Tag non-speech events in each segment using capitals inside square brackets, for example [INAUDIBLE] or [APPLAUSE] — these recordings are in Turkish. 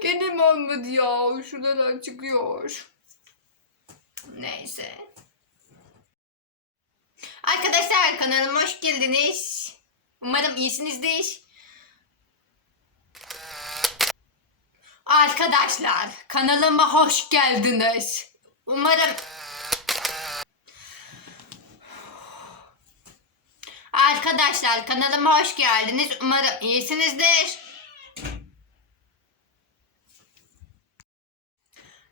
Gene mi olmadı ya? Şuralar çıkıyor. Neyse. Arkadaşlar kanalıma hoş geldiniz. Umarım iyisinizdir. Arkadaşlar kanalıma hoş geldiniz. Umarım Arkadaşlar kanalıma hoş geldiniz. Umarım iyisinizdir.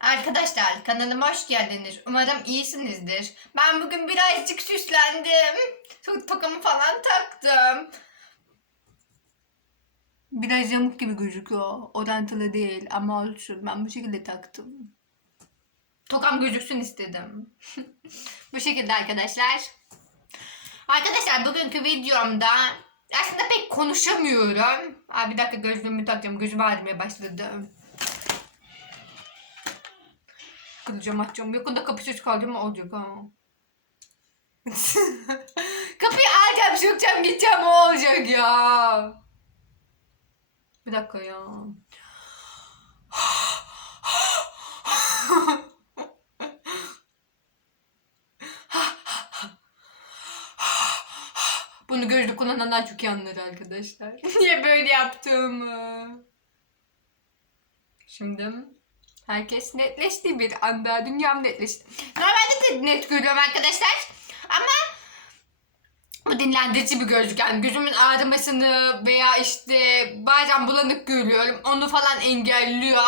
Arkadaşlar kanalıma hoş geldiniz. Umarım iyisinizdir. Ben bugün birazcık süslendim. Çok tokamı falan taktım. Biraz yamuk gibi gözüküyor. Orantılı değil ama olsun. Ben bu şekilde taktım. Tokam gözüksün istedim. [LAUGHS] bu şekilde arkadaşlar. Arkadaşlar bugünkü videomda aslında pek konuşamıyorum. Aa, bir dakika gözlüğümü takacağım. Gözüm ağrımaya başladı. Kılacağım açacağım. Yakında kapı kaldı mı olacak ha. Kapıyı açacağım, sokacağım, gideceğim o olacak ya. Bir dakika ya. [LAUGHS] Bunu gözlük kullananlar çok iyi anlar arkadaşlar. [LAUGHS] Niye böyle yaptığımı. Şimdi herkes netleşti bir anda. Dünyam netleşti. Normalde de net görüyorum arkadaşlar. Ama bu dinlendirici bir gözlük. Yani gözümün ağrımasını veya işte bazen bulanık görüyorum. Onu falan engelliyor.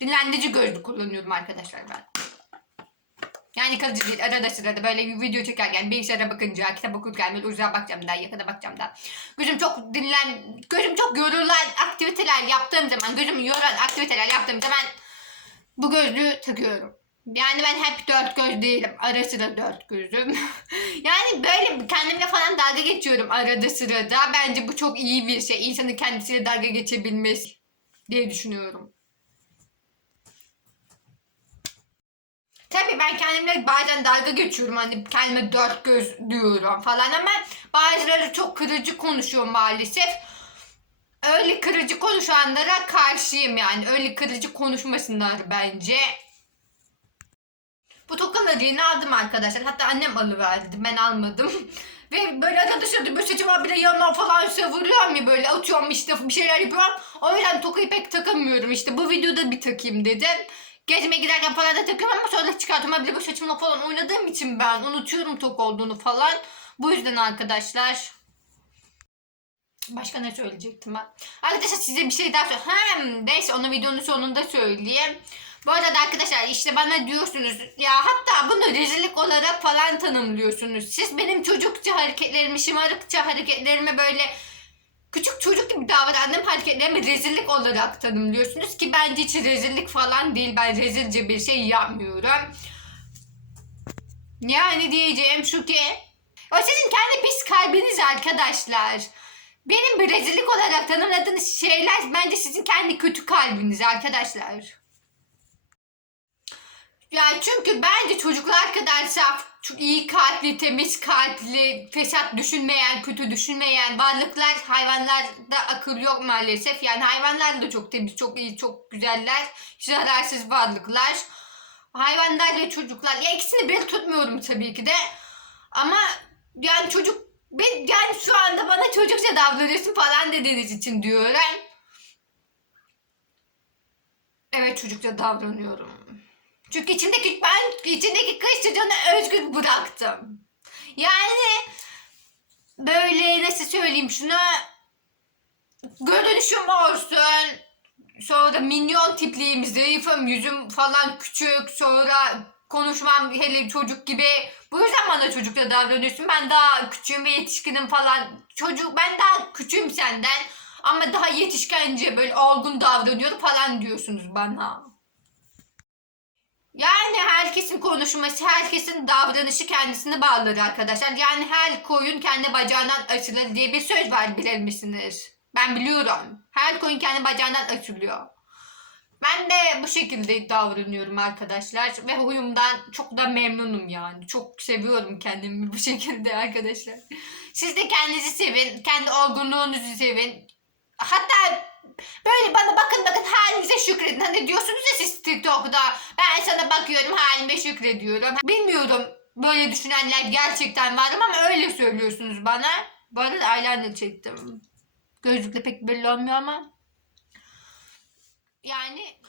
Dinlendirici gözlük kullanıyorum arkadaşlar ben. Yani kalıcı değil. Arada sırada böyle bir video çekerken bilgisayara bakınca, kitap okurken böyle uzağa bakacağım da, yakına bakacağım da. Gözüm çok dinlen, gözüm çok yorulan aktiviteler yaptığım zaman, gözümü yoran aktiviteler yaptığım zaman bu gözlüğü takıyorum. Yani ben hep dört göz değilim. Ara sıra dört gözüm. [LAUGHS] yani böyle kendimle falan dalga geçiyorum arada sırada. Bence bu çok iyi bir şey. İnsanın kendisiyle dalga geçebilmesi diye düşünüyorum. Tabii ben kendimle bazen dalga geçiyorum hani kendime dört göz diyorum falan ama bazıları çok kırıcı konuşuyor maalesef. Öyle kırıcı konuşanlara karşıyım yani. Öyle kırıcı konuşmasınlar bence. Bu tokaları yeni aldım arkadaşlar. Hatta annem alıverdi. Ben almadım. [LAUGHS] Ve böyle arada sırada böyle saçıma bile yanına falan savuruyorum ya böyle atıyorum işte bir şeyler yapıyorum. O yüzden tokayı pek takamıyorum işte. Bu videoda bir takayım dedim. Gezime giderken falan da takıyorum ama sonra çıkartıma bile bu saçımla falan oynadığım için ben unutuyorum tok olduğunu falan. Bu yüzden arkadaşlar. Başka ne söyleyecektim ben? Arkadaşlar size bir şey daha söyle. Hem onu videonun sonunda söyleyeyim. Bu arada arkadaşlar işte bana diyorsunuz ya hatta bunu rezillik olarak falan tanımlıyorsunuz. Siz benim çocukça hareketlerimi, şımarıkça hareketlerimi böyle küçük çocuk gibi davrandığım hareketlerimi rezillik olarak tanımlıyorsunuz ki bence hiç rezillik falan değil. Ben rezilce bir şey yapmıyorum. Yani diyeceğim şu ki o sizin kendi pis kalbiniz arkadaşlar. Benim bir rezillik olarak tanımladığınız şeyler bence sizin kendi kötü kalbiniz arkadaşlar. Yani çünkü bence çocuklar kadar saf, çok iyi kalpli, temiz kalpli, fesat düşünmeyen, kötü düşünmeyen varlıklar hayvanlarda akıl yok maalesef. Yani hayvanlar da çok temiz, çok iyi, çok güzeller, zararsız varlıklar. Hayvanlar ve çocuklar, ya ikisini bir tutmuyorum tabii ki de. Ama yani çocuk, ben, yani şu anda bana çocukça davranıyorsun falan dediğiniz için diyorum. Evet çocukça davranıyorum. Çünkü içindeki ben içindeki kız çocuğunu özgür bıraktım. Yani böyle nasıl söyleyeyim şunu görünüşüm olsun. Sonra minyon tipliyim, zayıfım, yüzüm falan küçük. Sonra konuşmam hele çocuk gibi. Bu yüzden bana çocukla davranıyorsun. Ben daha küçüğüm ve yetişkinim falan. Çocuk ben daha küçüğüm senden. Ama daha yetişkence böyle olgun davranıyorum falan diyorsunuz bana. Yani herkesin konuşması, herkesin davranışı kendisini bağlar arkadaşlar. Yani her koyun kendi bacağından açılır diye bir söz var bilir misiniz? Ben biliyorum. Her koyun kendi bacağından açılıyor. Ben de bu şekilde davranıyorum arkadaşlar ve huyumdan çok da memnunum yani. Çok seviyorum kendimi bu şekilde arkadaşlar. Siz de kendinizi sevin, kendi olgunluğunuzu sevin. hatta böyle bana bakın bakın halinize şükredin. Hani diyorsunuz ya siz TikTok'ta ben sana bakıyorum halime şükrediyorum. Bilmiyorum böyle düşünenler gerçekten var ama öyle söylüyorsunuz bana. Bu arada eyeliner çektim. Gözlükle pek belli olmuyor ama. Yani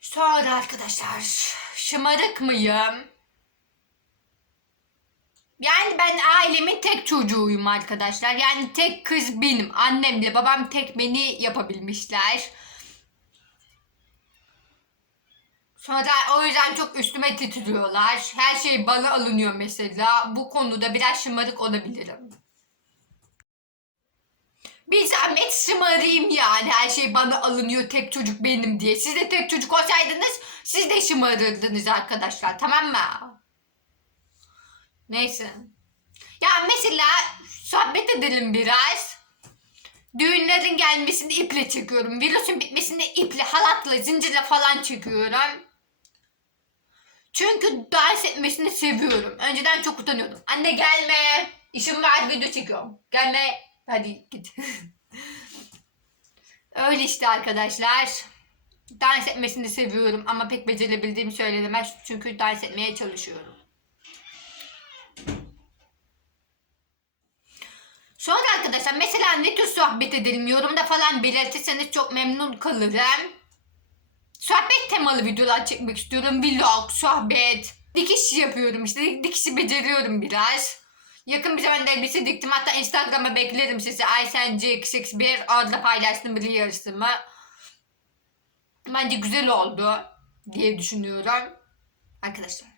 sonra arkadaşlar şımarık mıyım? Ben ailemin tek çocuğuyum arkadaşlar. Yani tek kız benim. Annemle babam tek beni yapabilmişler. Sonra o yüzden çok üstüme titriyorlar. Her şey bana alınıyor mesela. Bu konuda biraz şımarık olabilirim. Bir zahmet şımarayım yani. Her şey bana alınıyor tek çocuk benim diye. Siz de tek çocuk olsaydınız siz de şımarırdınız arkadaşlar. Tamam mı? Neyse. Ya mesela sohbet edelim biraz. Düğünlerin gelmesini iple çekiyorum. Virüsün bitmesini iple, halatla, zincirle falan çekiyorum. Çünkü dans etmesini seviyorum. Önceden çok utanıyordum. Anne gelme. İşim var video çekiyorum. Gelme. Hadi git. [LAUGHS] Öyle işte arkadaşlar. Dans etmesini seviyorum ama pek becerebildiğimi söylenemez. Çünkü dans etmeye çalışıyorum. Sonra arkadaşlar mesela ne tür sohbet edelim yorumda falan belirtirseniz çok memnun kalırım. Sohbet temalı videolar çekmek istiyorum. Vlog, sohbet. Dikiş yapıyorum işte. Dikişi beceriyorum biraz. Yakın bir zamanda elbise diktim. Hatta Instagram'a beklerim sizi. Aysenci261 orada paylaştım biliyorsunuz. Bence güzel oldu diye düşünüyorum. Arkadaşlar.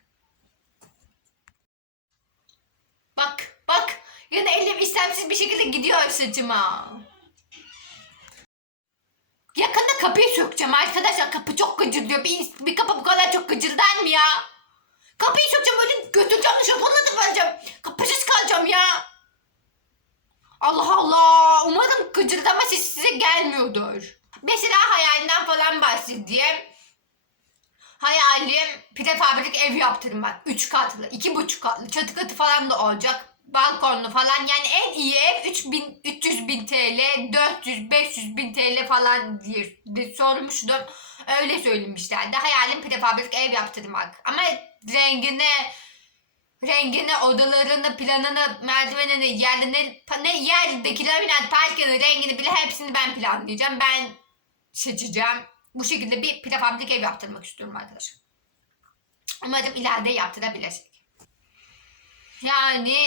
Bak bak. Yine elim istemsiz bir şekilde gidiyor saçıma. Yakında kapıyı sökeceğim arkadaşlar. Kapı çok gıcırdıyor. Bir, bir kapı bu kadar çok gıcırdar mı ya? Kapıyı sökeceğim böyle götüreceğim dışarı fırlatıp vereceğim. Kapısız kalacağım ya. Allah Allah. Umarım gıcırdama sesi size gelmiyordur. Mesela hayalinden falan bahsedeyim. Hayalim prefabrik ev yaptırmak. 3 katlı, iki buçuk katlı, çatı katı falan da olacak. Balkonlu falan yani en iyi ev 3000, 300 bin TL, 400, 500 bin TL falan diye sormuştum. Öyle söylemişlerdi. Hayalim prefabrik ev yaptırmak. Ama rengini, rengini, odalarını, planını, merdivenini, yerlerini, ne yerdeki laminat, parkenin rengini bile hepsini ben planlayacağım. Ben seçeceğim. Bu şekilde bir prefabrik ev yaptırmak istiyorum arkadaşlar. Umarım ileride yaptırabilirsek. Yani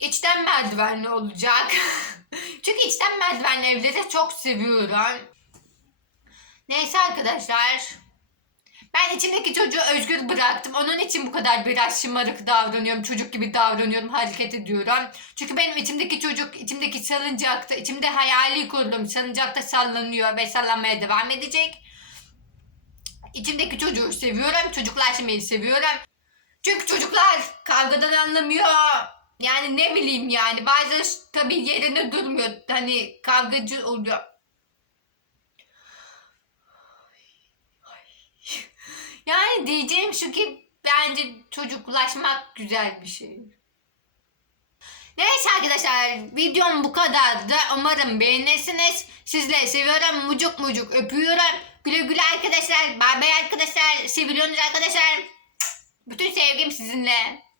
içten merdivenli olacak. [LAUGHS] Çünkü içten merdivenli evleri çok seviyorum. Neyse arkadaşlar. Ben içimdeki çocuğu özgür bıraktım. Onun için bu kadar biraz şımarık davranıyorum. Çocuk gibi davranıyorum, hareket ediyorum. Çünkü benim içimdeki çocuk, içimdeki salıncakta, içimde hayali kurdum. Salıncakta sallanıyor ve sallanmaya devam edecek. İçimdeki çocuğu seviyorum. Çocuklaşmayı seviyorum. Çünkü çocuklar kavgadan anlamıyor. Yani ne bileyim yani bazıları tabii yerine durmuyor. Hani kavgacı oluyor. Yani diyeceğim şu ki bence çocuklaşmak güzel bir şey. Neyse arkadaşlar videom bu kadardı. Umarım beğenirsiniz. Sizleri seviyorum. Mucuk mucuk öpüyorum. Güle güle arkadaşlar. Bay bay arkadaşlar. Seviliyorsunuz arkadaşlar. Bütün sevgim sizinle.